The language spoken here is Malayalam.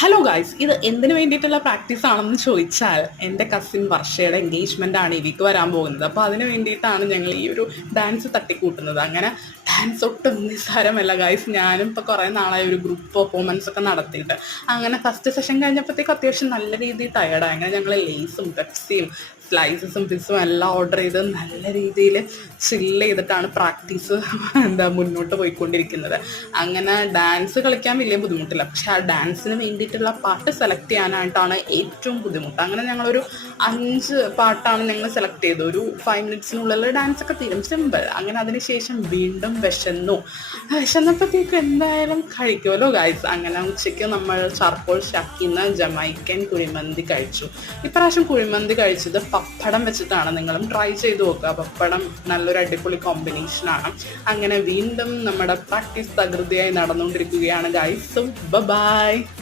ഹലോ ഗായ്സ്, ഇത് എന്തിനു വേണ്ടിയിട്ടുള്ള പ്രാക്ടീസ് ആണെന്ന് ചോദിച്ചാൽ എൻ്റെ കസിൻ വർഷയുടെ എൻഗേജ്മെൻ്റ് ആണ് ഇവയ്ക്ക് വരാൻ പോകുന്നത്. അപ്പോൾ അതിന് വേണ്ടിയിട്ടാണ് ഞങ്ങൾ ഈ ഒരു ഡാൻസ് തട്ടിക്കൂട്ടുന്നത്. അങ്ങനെ ഡാൻസ് ഒട്ടും നിസ്സാരമല്ല ഗായ്സ്. ഞാനും ഇപ്പോൾ കുറേ നാളായി ഒരു ഗ്രൂപ്പ് പെർഫോമൻസ് ഒക്കെ നടത്തിയിട്ട്. അങ്ങനെ ഫസ്റ്റ് സെഷൻ കഴിഞ്ഞപ്പോഴത്തേക്ക് അത്യാവശ്യം നല്ല രീതിയിൽ ടയർഡായി. അങ്ങനെ ഞങ്ങൾ ലേസും പെപ്സിയും സ്ലൈസസും പിസ്സും എല്ലാം ഓർഡർ ചെയ്ത് നല്ല രീതിയിൽ ചില്ല് ചെയ്തിട്ടാണ് പ്രാക്ടീസ് മുന്നോട്ട് പോയിക്കൊണ്ടിരിക്കുന്നത്. അങ്ങനെ ഡാൻസ് കളിക്കാൻ വലിയ ബുദ്ധിമുട്ടില്ല, പക്ഷെ ആ ഡാൻസിന് വേണ്ടിയിട്ടുള്ള പാട്ട് സെലക്ട് ചെയ്യാനായിട്ടാണ് ഏറ്റവും ബുദ്ധിമുട്ട്. അങ്ങനെ ഞങ്ങളൊരു 5 പാട്ടാണ് ഞങ്ങൾ സെലക്ട് ചെയ്തത്. ഒരു 5 മിനിറ്റ്സിനുള്ളിൽ ഡാൻസൊക്കെ തീരും, സിമ്പിൾ. അങ്ങനെ അതിനുശേഷം വീണ്ടും വിശന്നപ്പോഴത്തേക്കും എന്തായാലും കഴിക്കുമല്ലോ ഗായ്സ്. അങ്ങനെ ഉച്ചയ്ക്ക് നമ്മൾ ചാർക്കോൾ ഷാക്കിന്ന് ജമൈക്കൻ കുഴിമന്തി കഴിച്ചു. ഇപ്രാവശ്യം കുഴിമന്തി കഴിച്ചത് പപ്പടം വെച്ചിട്ടാണ്. നിങ്ങളും ട്രൈ ചെയ്ത് നോക്കുക. പപ്പടം നല്ലൊരു അടിപൊളി കോമ്പിനേഷനാണ്. അങ്ങനെ വീണ്ടും നമ്മുടെ പ്രാക്ടീസ് തകൃതിയായി നടന്നുകൊണ്ടിരിക്കുകയാണ് ഗൈസ്. So by.